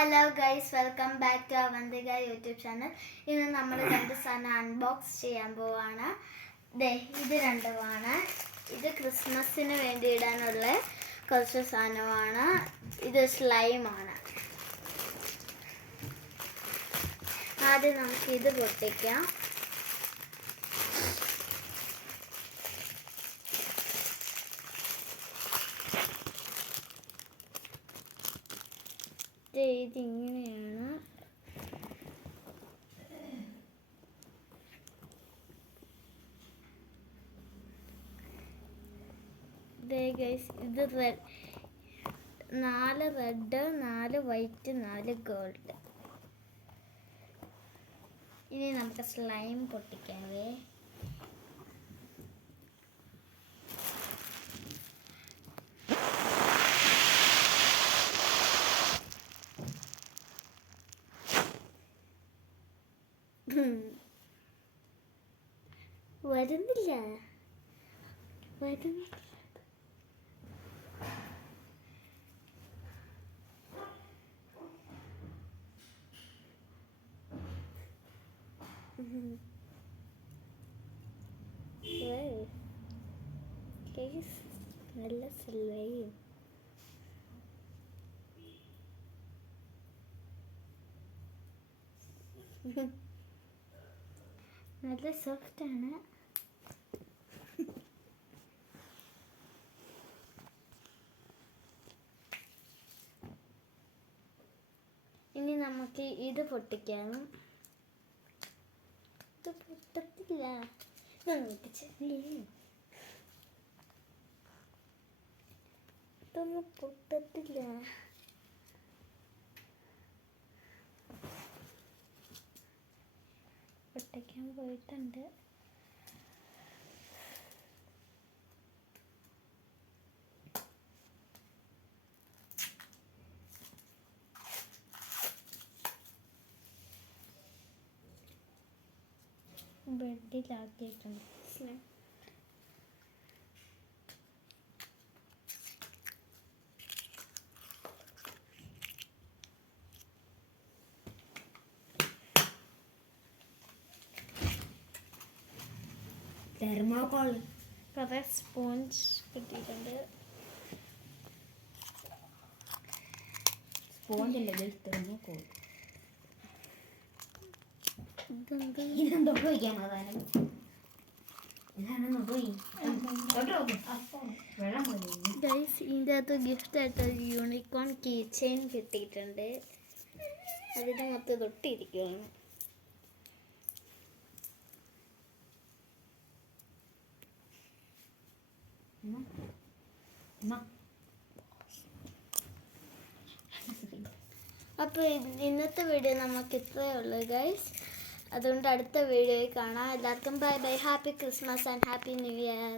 Hello guys, welcome back to Avantika YouTube channel. ഇന്ന് നമ്മൾ രണ്ട് സാധനം അൺബോക്സ് ചെയ്യാൻ പോവാണ്. ഇത് രണ്ടുമാണ്. ഇത് ക്രിസ്മസിന് വേണ്ടി ഇടാനുള്ള കുറച്ച് സാധനമാണ്. ഇത് സ്ലൈമാണ്. ആദ്യം നമുക്ക് ഇത് പൊട്ടിക്കാം. ഇതിങ്ങനെയാണ്. ഇത് 4 റെഡ്, 4 വൈറ്റ്, 4 ഗോൾഡ്. ഇനി നമുക്ക് സ്ലൈം പൊട്ടിക്കാവേ. വരുന്നില്ല. നല്ല സ്ലൈം. നല്ല സോഫ്റ്റ് ആണ്. ഇനി നമുക്ക് ഇത് പൊട്ടിക്കാം. ഇത് പൊട്ടത്തില്ല. ഇതൊന്നും പൊട്ടത്തില്ല. പൊട്ടിക്കാൻ പോയിട്ടുണ്ട്. ബെഡിലാക്കിയിട്ടുണ്ട്. തെർമോകോൾ കുറേ സ്പോഞ്ച് കിട്ടിയിട്ടുണ്ട്. സ്പോഞ്ചല്ലേ തെർമോകോൾ. ഇതെന്തോ ഉപയോഗിക്കാമോ? ഇതിൻ്റെ അകത്ത് ഗിഫ്റ്റായിട്ട് യൂണിക്കോൺ കീ ചെയിൻ കിട്ടിയിട്ടുണ്ട്. അതിന് മൊത്തം തൊട്ടിരിക്കുകയാണ്. അപ്പോൾ ഇന്നത്തെ വീഡിയോ നമുക്ക് ഇത്രയേ ഉള്ളൂ ഗൈസ്. അതുകൊണ്ട് അടുത്ത വീഡിയോയിൽ കാണാം. എല്ലാവർക്കും bye bye. Happy Christmas and happy new year.